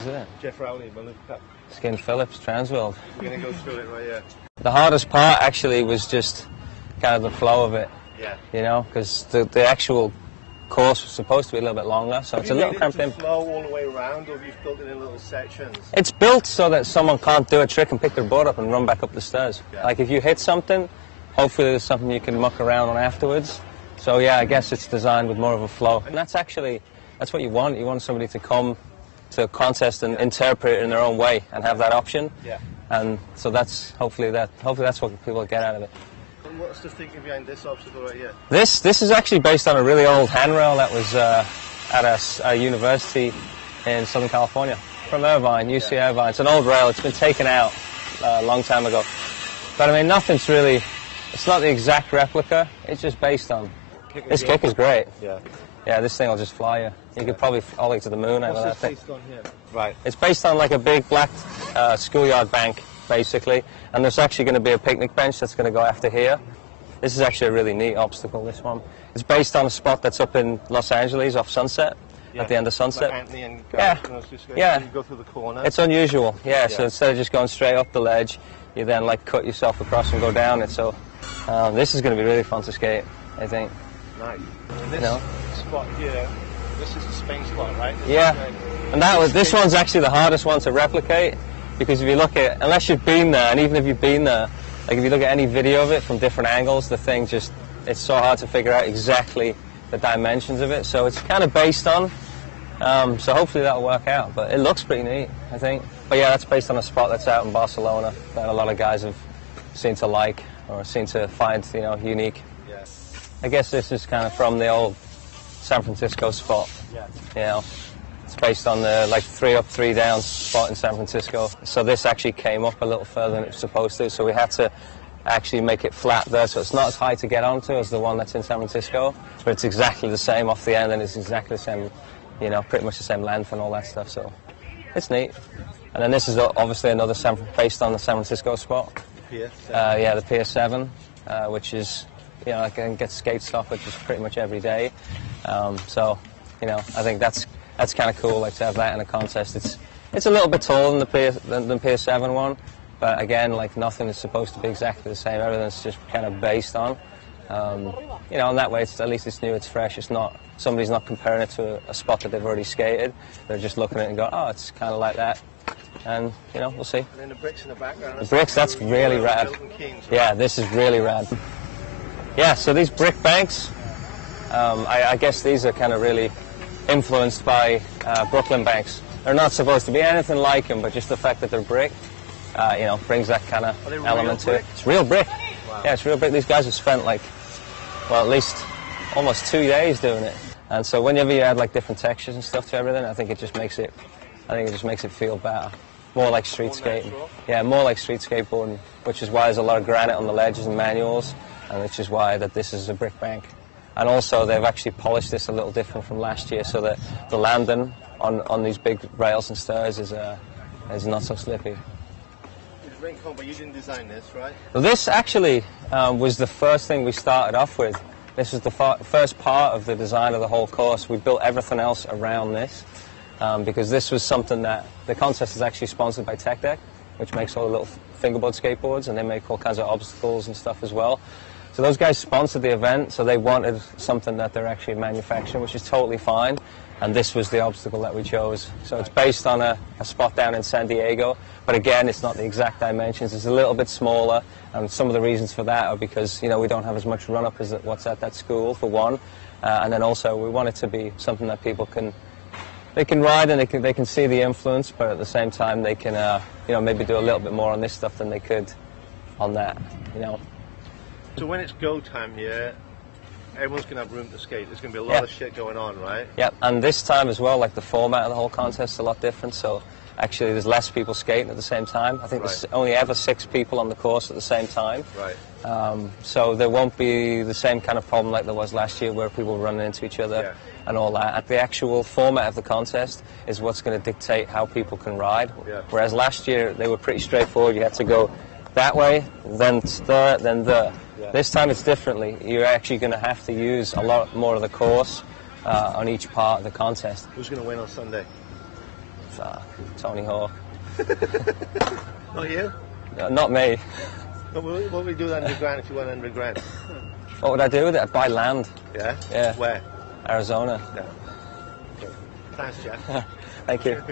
Isn't it? Geoff Rowley, Maloof Cup. Skin Phillips, TransWorld. We're going to go through it right here. The hardest part actually was just kind of the flow of it. Yeah. You know, because the actual course was supposed to be a little bit longer, so it's a little cramped in. Flow all the way around, or have you built it in little sections? It's built so that someone can't do a trick and pick their board up and run back up the stairs. Yeah. Like if you hit something, hopefully there's something you can muck around on afterwards. So yeah, I guess it's designed with more of a flow. And that's what you want. You want somebody to come to a contest and interpret it in their own way and have that option. Yeah. And so hopefully that's what people get out of it. And what's the thinking behind this obstacle right here? This is actually based on a really old handrail that was at a university in Southern California, from Irvine, UC Irvine. It's an old rail. It's been taken out a long time ago. But I mean, nothing's really. It's not the exact replica. It's just based on. This kick is great. Yeah. Yeah, this thing will just fly you. You could probably all the way to the moon out of that thing. What's this based on here? Right. It's based on like a big black schoolyard bank, basically. And there's actually going to be a picnic bench that's going to go after here. This is actually a really neat obstacle, this one. It's based on a spot that's up in Los Angeles off Sunset, at the end of Sunset. Like Anthony and yeah. You go through the corner. It's unusual, yeah. So instead of just going straight up the ledge, you then like cut yourself across and go down it. So this is going to be really fun to skate, I think. Nice. And this spot here, this is the Spain spot, right? And this one's actually the hardest one to replicate, because if you look at, unless you've been there, and even if you've been there, like if you look at any video of it from different angles, the thing it's so hard to figure out exactly the dimensions of it. So it's kind of based on, so hopefully that'll work out. But it looks pretty neat, I think. But yeah, that's based on a spot that's out in Barcelona that a lot of guys have seemed to like, or seem to find, unique. Yeah. I guess this is kind of from the old San Francisco spot. Yeah. It's based on the 3 up, 3 down spot in San Francisco. So this actually came up a little further than it was supposed to. So we had to actually make it flat there, so it's not as high to get onto as the one that's in San Francisco. But it's exactly the same off the end, and it's exactly the same, pretty much the same length and all that stuff. So it's neat. And then this is obviously another based on the San Francisco spot. Pier 7. Yeah, the Pier 7, which is. I can get skate stock, which is pretty much every day. So, I think that's kind of cool, like to have that in a contest. It's a little bit taller than the Pier 7 one, but again, like nothing is supposed to be exactly the same. Everything's just kind of based on. And that way, at least it's new, it's fresh. It's not somebody's not comparing it to a spot that they've already skated. They're just looking at it and go, oh, it's kind of like that. And we'll see. And then the bricks in the background. The bricks, that's really rad. Yeah, this is really rad. Yeah, so these brick banks, I guess these are kind of really influenced by Brooklyn banks. They're not supposed to be anything like them, but just the fact that they're brick, brings that kind of element to it. It's real brick. Wow. Yeah, it's real brick. These guys have spent at least almost 2 days doing it. And so whenever you add different textures and stuff to everything, I think it just makes it feel better. More like street skating. Yeah, more like street skateboarding, which is why there's a lot of granite on the ledges and manuals. And which is why that this is a brick bank. And also they've actually polished this a little different from last year, so that the landing on these big rails and stairs is not so slippy. But you didn't design this, right? Well, this actually was the first thing we started off with. This was the first part of the design of the whole course. We built everything else around this because this was something that the contest is actually sponsored by Tech Deck, which makes all the little fingerboard skateboards, and they make all kinds of obstacles and stuff as well. So those guys sponsored the event, so they wanted something that they're actually manufacturing, which is totally fine. And this was the obstacle that we chose. So it's based on a spot down in San Diego, but again, it's not the exact dimensions. It's a little bit smaller, and some of the reasons for that are because, we don't have as much run-up as what's at that school, for one. And then also, we want it to be something that people can ride and they can see the influence, but at the same time, they can, maybe do a little bit more on this stuff than they could on that, So when it's go time here, everyone's going to have room to skate. There's going to be a lot of shit going on, right? Yeah, and this time as well, the format of the whole contest is a lot different. So actually there's less people skating at the same time. I think there's only ever 6 people on the course at the same time. Right. So there won't be the same kind of problem like there was last year where people were running into each other and all that. The actual format of the contest is what's going to dictate how people can ride. Yeah. Whereas last year they were pretty straightforward. You had to go that way, then there, then there. Yeah. This time it's differently. You're actually going to have to use a lot more of the course on each part of the contest. Who's going to win on Sunday? Tony Hawk. Not you? Not me. What would we do with 100 grand if you won 100 grand? What would I do with it? I'd buy land. Yeah? Yeah. Where? Arizona. Yeah. Thanks, Geoff. Thank you.